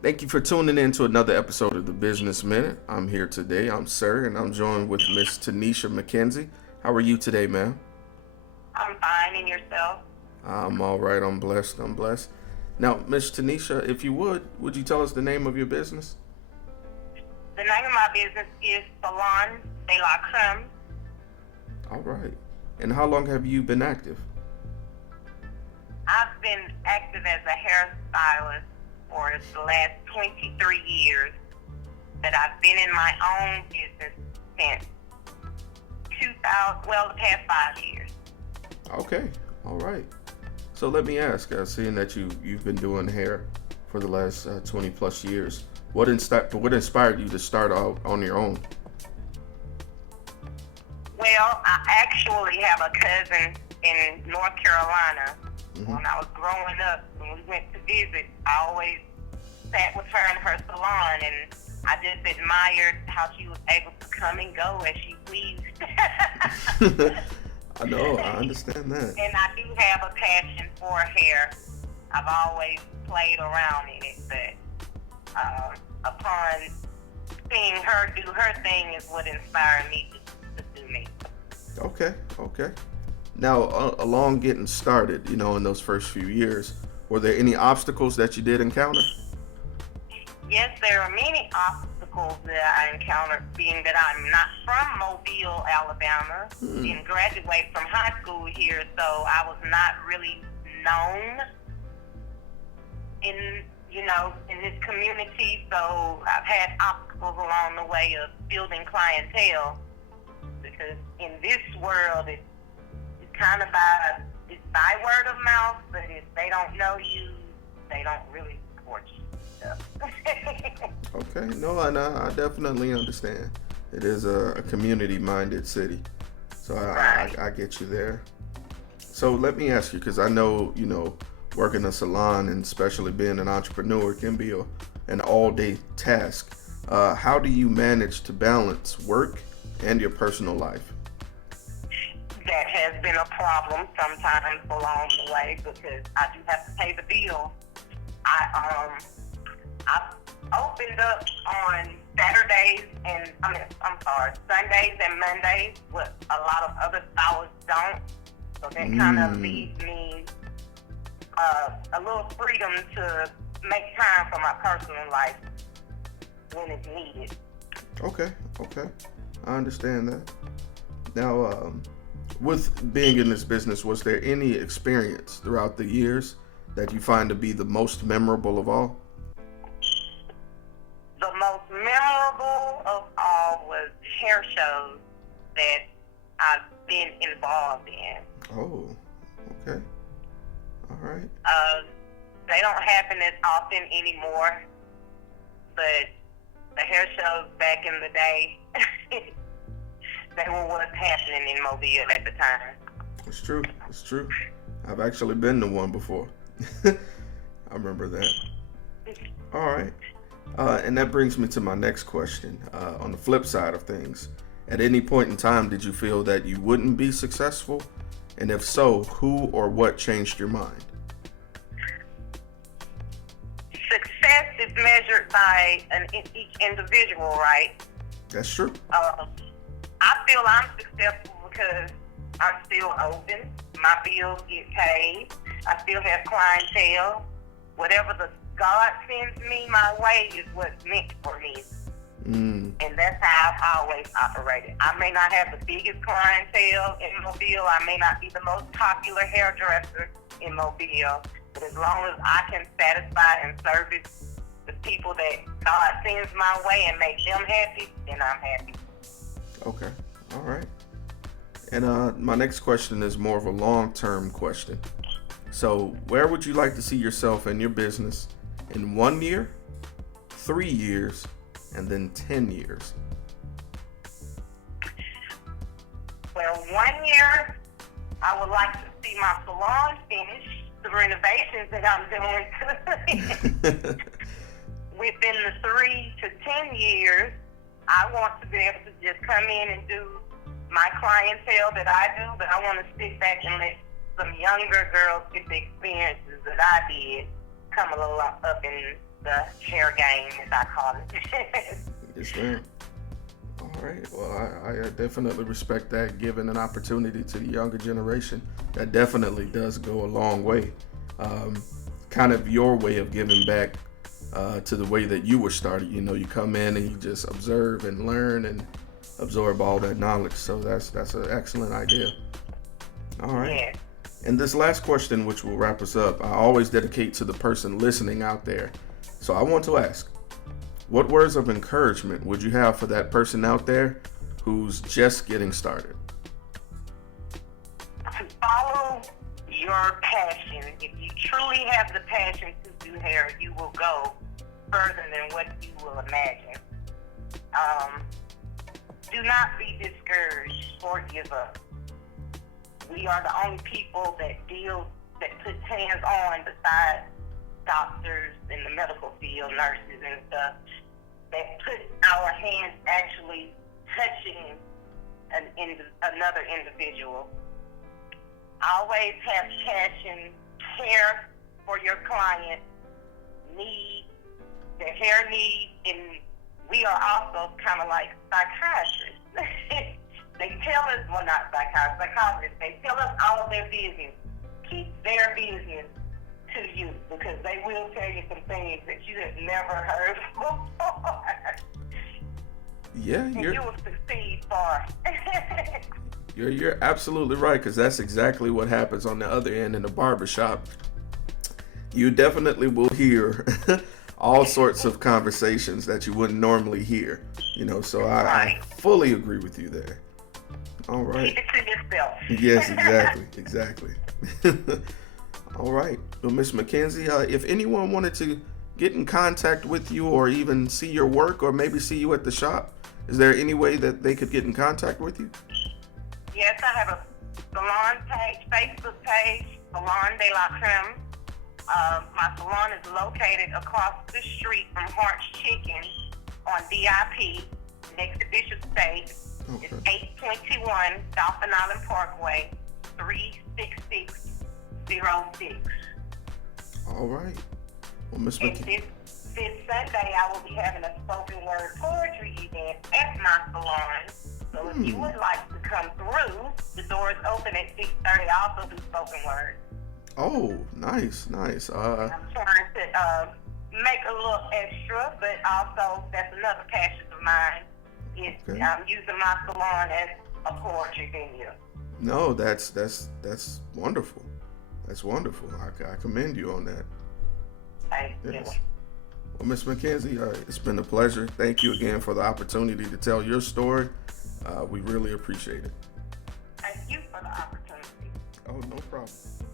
Thank you for tuning in to another episode of the Business Minute. I'm here today. I'm Sirr, and I'm joined with Miss Tanesha McKenzie. How are you today, ma'am? I'm fine, and yourself? I'm all right. I'm blessed. I'm blessed. Now, Miss Tanesha, if you would you tell us the name of your business? The name of my business is Salon de la Creme. All right. And how long have you been active? I've been active as a hairstylist for the last 23 years, but I've been in my own business since 2000, the past 5 years. Okay. All right. So let me ask, seeing that you've been doing hair for the last 20 plus years, what inspired you to start out on your own? Well, I actually have a cousin in North Carolina. Mm-hmm. When I was growing up, when we went to visit, I always sat with her in her salon, and I just admired how she was able to come and go as she pleased. I know, I understand that. And I do have a passion for hair. I've always played around in it, but upon seeing her do her thing is what inspired me to do me. Okay. Now, along getting started, in those first few years, were there any obstacles that you did encounter? Yes, there are many obstacles that I encountered, being that I'm not from Mobile, Alabama. Didn't graduate from high school here, so I was not really known in this community. So I've had obstacles along the way of building clientele, because in this world, it's kind of by word of mouth, but if they don't know you, they don't really support you. Okay, no, and I definitely understand. It is a community-minded city, so I get you there. So let me ask you, because I know, working a salon and especially being an entrepreneur can be an all-day task. How do you manage to balance work and your personal life? That has been a problem sometimes along the way, because I do have to pay the bill. I opened up on Sundays and Mondays, what a lot of other stylists don't. So that kind of leaves me a little freedom to make time for my personal life when it's needed. Okay, I understand that. Now, with being in this business, was there any experience throughout the years that you find to be the most memorable of all? The most memorable of all was hair shows that I've been involved in. Oh, okay. All right. They don't happen as often anymore, but the hair shows back in the day, they were what's happening in Mobile at the time. It's true. I've actually been to one before. I remember that. All right. And that brings me to my next question. On the flip side of things, at any point in time, did you feel that you wouldn't be successful? And if so, who or what changed your mind? Success is measured by each individual, right? That's true. I feel I'm successful because I'm still open. My bills get paid. I still have clientele. Whatever the God sends me my way is what's meant for me. And that's how I've always operated. I may not have the biggest clientele in Mobile. I may not be the most popular hairdresser in Mobile. But as long as I can satisfy and service the people that God sends my way and make them happy, then I'm happy. Okay. All right. And my next question is more of a long-term question. So where would you like to see yourself in your business in 1 year, 3 years, and then 10 years? Well, 1 year, I would like to see my salon finished, the renovations that I'm doing. Within the 3 to 10 years, I want to be able to just come in and do my clientele that I do, but I want to sit back and let some younger girls get the experiences that I did, come a little up in the hair game, as I call it. Yes, ma'am. All right. Well, I definitely respect that. Giving an opportunity to the younger generation, that definitely does go a long way. Kind of your way of giving back to the way that you were started. You know, you come in and you just observe and learn and absorb all that knowledge. So that's an excellent idea. All right. Yeah. And this last question, which will wrap us up, I always dedicate to the person listening out there. So I want to ask, what words of encouragement would you have for that person out there who's just getting started? To follow your passion. If you truly have the passion to do hair, you will go further than what you will imagine. Do not be discouraged or give up. We are the only people that put hands on besides doctors in the medical field, nurses and stuff, that put our hands actually touching another individual. Always have passion, care for your client, their hair needs, and we are also kind of like psychiatrists. They tell us, well, not psychiatrists, they tell us all of their business. Keep their business to you, because they will tell you some things that you have never heard before. Yeah, and you will succeed far. You're absolutely right, because that's exactly what happens on the other end in the barbershop. You definitely will hear all sorts of conversations that you wouldn't normally hear. You know, so I fully agree with you there. All right. Keep it to yourself. Yes, exactly. All right. Well, Miss McKenzie, if anyone wanted to get in contact with you or even see your work or maybe see you at the shop, is there any way that they could get in contact with you? Yes, I have a salon page, Facebook page, Salon de la Creme. My salon is located across the street from Hart's Chicken on DIP, next to Bishop State. Okay. It's 821 Dolphin Island Parkway, 36606. All right. Well, Miss McKenzie. This Sunday, I will be having a spoken word poetry event at my salon. So if you would like to come through, the door is open at 6:30. I also do spoken word. Oh, nice. I'm trying to make a little extra, but also that's another passion of mine. I'm using my salon as a poetry venue. No, that's wonderful. That's wonderful. I commend you on that. Thank you. Well, Ms. McKenzie, it's been a pleasure. Thank you again for the opportunity to tell your story. We really appreciate it. Thank you for the opportunity. Oh, no problem.